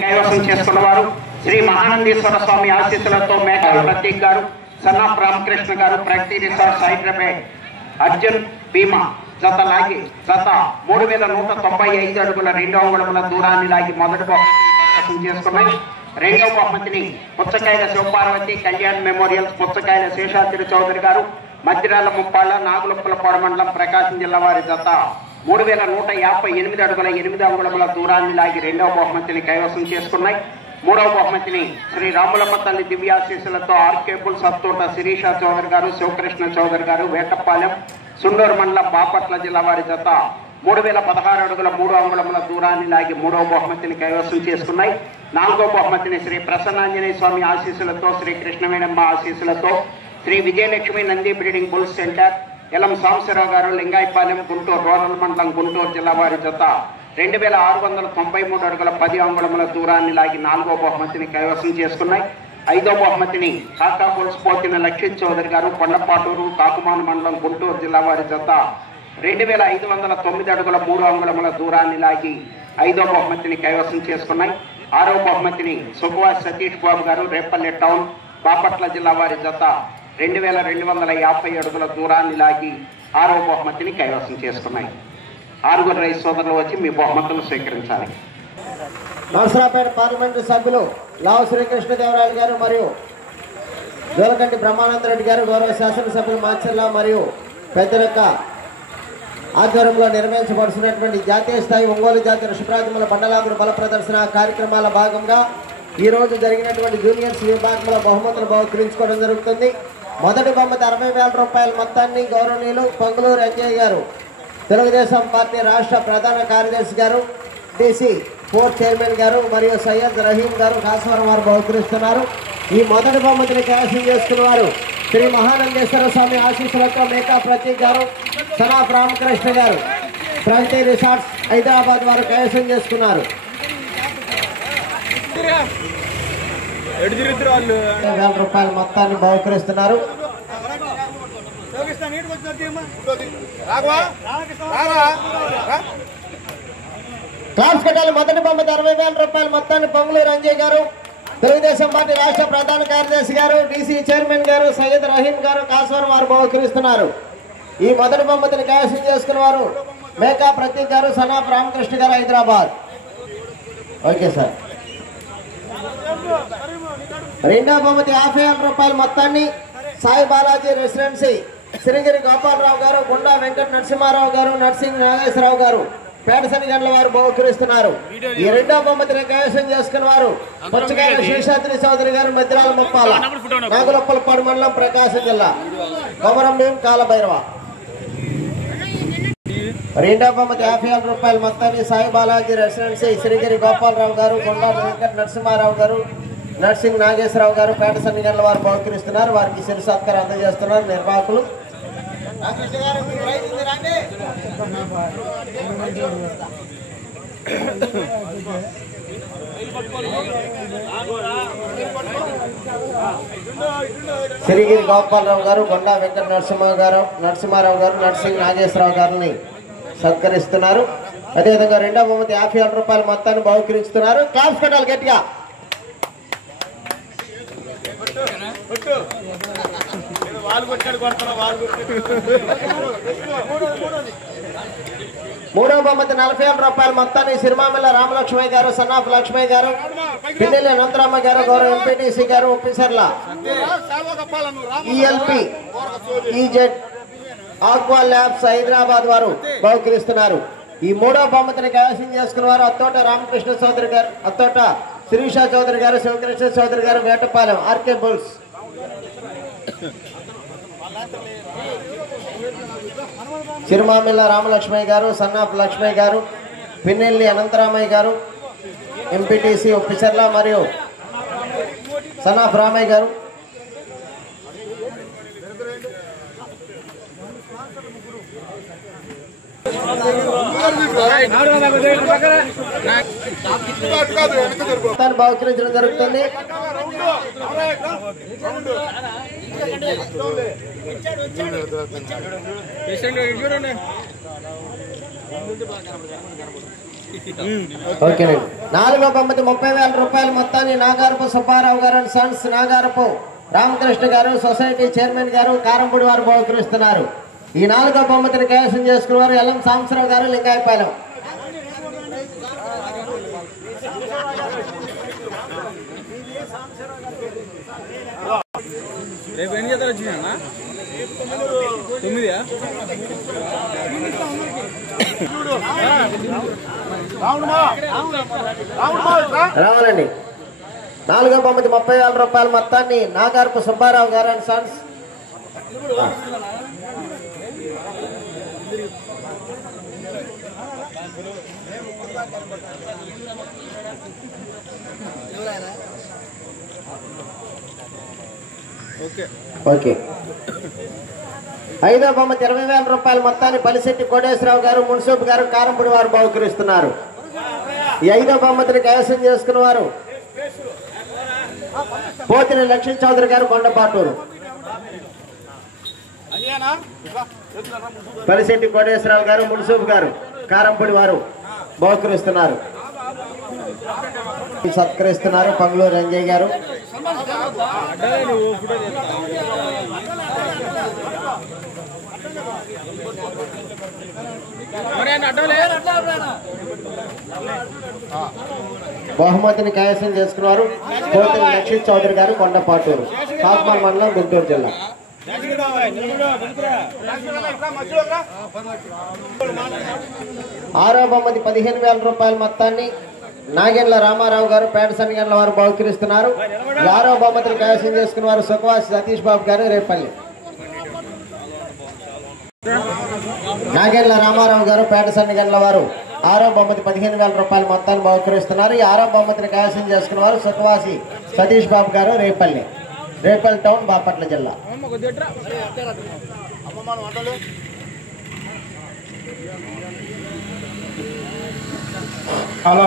కైవసం చేసుకున్నవారు శ్రీ మహానందీశ్వర స్వామి ఆశీస్సులతో మేకల ప్రతీక్ గారు, సన్నాఫ్ రామకృష్ణ గారు, ప్రగతి రిసార్ట్స్ హైదరాబాద్ అర్జున్ భీమా జత 3195 అడుగుల 2 అంగుళముల దూరాన్ని లాగి మొదటి బహుమతి చేసుకున్నాయి. రెండవ బహుమతిని పుచ్చకాయల శివపార్వతి కళ్యాణ్ మెమోరియల్స్ పుచ్చకాయల శేషాద్రి చౌదరి గారు, మధ్యరాల ముప్పాళ్ళ నాగులప్పలపాడు మండలం ప్రకాశం జిల్లా వారి జత 3158 అడుగుల 8 అంగుళముల దూరాన్ని లాగి రెండవ బహుమతిని కైవసం చేసుకున్నాయి. మూడవ బహుమతిని శ్రీ రాములమ్మ తల్లి దివ్యాశీస్సులతో ఆర్కేబుల్ సత్తోట శిరీష చౌదరి గారు, శివకృష్ణ చౌదరి గారు, వేటపాలెం సుండూరు మండలం బాపట్ల జిల్లా వారి జత 3016 అడుగుల 3 అంగుళముల దూరాన్ని లాగి మూడవ బహుమతిని కైవసం చేసుకున్నాయి. నాలుగవ బహుమతిని శ్రీ ప్రసన్నాంజనేయ స్వామి ఆశీస్సులతో, శ్రీ కృష్ణవేణమ్మ ఆశీస్సులతో Shri Vijayalakshmi Nandi breeding bulls centre Elam Sambasivarao garu, Lingayapalem Guntur rural మండలం గుంటూరు జిల్లా వారి జత 2693 అడుగుల 10 అంగుళముల దూరాన్ని లాగి నాలుగో బహుమతిని కైవసం చేసుకున్నాయి. ఐదో బహుమతిని కాకా పుల్స్పోతిన లక్ష్మణ్ చౌదరి గారు, కొండపాటూరు కాకుమాన మండలం గుంటూరు జిల్లా వారి జత 2509 అడుగుల 3 అంగుళముల దూరాన్ని లాగి ఐదో బహుమతిని కైవసం చేసుకున్నాయి. ఆరో బహుమతిని సుభాష్ సతీష్ బాబు గారు, రేపల్లె టౌన్ బాపట్ల జిల్లా వారి జత 2250 అడుగుల దూరాన్ని లాగి ఆరో బహుమతిని కైవసం చేసుకున్నాయి. ఆరుగురు రైతు సోదరులు వచ్చి మీ బహుమతులు స్వీకరించాలి. నరసరావుపేట పార్లమెంటు సభ్యులు లావు శ్రీకృష్ణదేవరాయలు గారు మరియు జోలకంటి బ్రహ్మానందరెడ్డి గారు, గౌరవ శాసనసభ్యులు మాచర్ల మరియు పెద్దలక్క ఆధ్వర్యంలో నిర్వహించబడుతున్నటువంటి జాతీయ స్థాయి ఒంగోలు జాతి ఋషభరాజముల బండలాగుడు బల ప్రదర్శన కార్యక్రమాల భాగంగా ఈరోజు జరిగినటువంటి జూనియర్స్ విభాగంలో బహుమతులు బహుకరించుకోవడం జరుగుతుంది. మొదటి బహుమతి 60,000 రూపాయల మొత్తాన్ని గౌరవనీయులు పొంగులూరు అంజయ్య గారు, తెలుగుదేశం పార్టీ రాష్ట్ర ప్రధాన కార్యదర్శి గారు, డీసీ 4 చైర్మన్ గారు మరియు సయ్యద్ రహీం గారు కాసవరం వారు బహుకరిస్తున్నారు. ఈ మొదటి బహుమతిని కైవసం చేసుకున్న వారు శ్రీ మహానందేశ్వర స్వామి ఆశీస్సులతో మేకా ప్రతీక్ గారు, సనాఫ్ రామకృష్ణ గారు, ప్రగతి రిసార్ట్స్ హైదరాబాద్ వారు కైవసం చేసుకున్నారు. 50,000 రూపాయల మొత్తాన్ని బహుకరిస్తున్నారు. క్లాస్ కట్టాలి. మొదటి బహుమతి 60,000 రూపాయల మొత్తాన్ని పొంగులూరు అంజయ్ గారు, తెలుగుదేశం పార్టీ రాష్ట్ర ప్రధాన కార్యదర్శి గారు, డీసీ చైర్మన్ గారు, సయ్యద్ రహీం గారు కాసవరం వారు బహుకరిస్తున్నారు. ఈ మొదటి బహుమతిని కైవసం చేసుకున్న వారు మేకా ప్రతీక్ గారు, సనాఫ్ రామకృష్ణ గారు, హైదరాబాద్. Okay sir. రెండవ బహుమతి 50,000 రూపాయల మొత్తాన్ని సాయి బాలాజీ రెసిడెన్సీ శ్రీగిరి గోపాలరావు గారు, గుండా వెంకట నరసింహారావు గారు, నర్సింగ్ నాగేశ్వరరావు గారు, పేటసని గండ్ల వారు బహుకరిస్తున్నారు. ఈ రెండవ బహుమతిని కైవసం చేసుకున్న వారు పుచ్చకాయల శేషాద్రి చౌదరి గారు, మధ్యరాల ముప్పాల నాగులప్పలపాడు మండలం ప్రకాశం జిల్లా, కొమరం భీం కాలభైరవ. రెండవ బహుమతి 50,000 రూపాయల మొత్తాన్ని సాయి బాలాజీ రెసిడెన్సీ శ్రీగిరి గోపాలరావు గారు, గుండా వెంకట నరసింహారావు గారు, నర్సింగ్ నాగేశ్వరరావు గారు, పేటసని గండ్ల వారు బహుకరిస్తున్నారు. వారికి శిరు సత్కారం అందజేస్తున్నారు నిర్వాహకులు. శ్రీగిరి గోపాలరావు గారు, కొండా వెంకట నరసింహారావు గారు, నర్సింగ్ నాగేశ్వరరావు గారిని సత్కరిస్తున్నారు. అదేవిధంగా రెండవ బహుమతి 50,000 రూపాయల మొత్తాన్ని బహుకరిస్తున్నారు. క్లాప్స్ కట్టాలి గట్టిగా. మూడవ బహుమతి 40,000 రూపాయల మొత్తాన్ని సిరిమామిల్ల రామలక్ష్మయ్య గారు, సన్నాఫ్ లక్ష్మయ్య గారు, పిన్నెల్లి అనంతరామ గారు, గౌరవ ఎంపీటీసీ గారు, ఆఫీసర్ల ELP EZ aqua labs Hyderabad వారు బహుకరిస్తున్నారు. ఈ మూడవ బహుమతిని కైవసం చేసుకున్న వారు అత్తోట రామకృష్ణ చౌదరి గారు, అత్తోట శిరీష చౌదరి గారు, శివకృష్ణ చౌదరి గారు, వేటపాలెం ఆర్కే బుల్స్. చిరుమామిల్ల రామలక్ష్మయ్య గారు, సన్నాఫ్ లక్ష్మయ్య గారు, పిన్నెల్లి అనంతరామయ్య గారు, ఎంపీటీసీ ఆఫీసర్ల మరియు సన్నాఫ్ రామయ్య గారు. బహుకరించడం జరుగుతుంది. ఓకేనండి. 4వ బహుమతి 30,000 రూపాయలు మొత్తాన్ని నాగారపు సుబ్బారావు గారు అండ్ సన్స్, నాగారపు రామకృష్ణ గారు, సొసైటీ చైర్మన్ గారు, కారంపూడి వారు బహుకరిస్తున్నారు. ఈ 4వ బహుమతిని కైవసం చేసుకున్నారు ఎల్లం సాంబశివరావు గారు, లింగాయపాలెం. రేపు ఎన్ని జతలు వచ్చినా 9 రావాలండి. 4వ బహుమతి 30,000 రూపాయల మొత్తాన్ని నాగారపు సుబ్బారావు గారు అండ్ సన్స్. ఓకే. 5వ బహుమతి 20,000 రూపాయల మొత్తాన్ని పలిశెట్టి కోటేశ్వరరావు గారు, మున్సూబ్ గారు, కారంపూడి వారు బహుకరిస్తున్నారు. ఈ 5వ బహుమతిని కైవసం చేసుకున్న వారు పోతిని లక్ష్మీ చౌదరి గారు, కొండపాటూరు. పలిశెట్టి కోటేశ్వరరావు గారు, మున్సూబ్ గారు, కారంపూడి వారు బహుకరిస్తున్నారు. సత్కరిస్తున్నారు పంగులూరు రంజయ్ గారు. బహుమతిని కైవసం చేసుకున్నారు పోతిని లక్ష్మీ చౌదరి గారు, కొండపాటూరు, కాకుమార్ మండలం, గుంటూరు జిల్లా. 6వ బహుమతి 15,000 రూపాయల మొత్తాన్ని నాగేండ్ల రామారావు గారు, పేట సన్నిగండ్ల వారు బహుకరిస్తున్నారు. 6వ బహుమతిని కైవసం చేసుకున్న వారు సుఖవాసి సతీష్ బాబు గారు, రేపల్లి. నాగేండ్ల రామారావు గారు, పేట సన్నిగండ్ల వారు 6వ బహుమతి 15,000 రూపాయల మొత్తాన్ని బహుకరిస్తున్నారు. ఈ 6వ బహుమతిని కైవసం చేసుకున్న వారు సుఖవాసి సతీష్ బాబు గారు, రేపల్లి టౌన్, బాపట్ల జిల్లా. అలా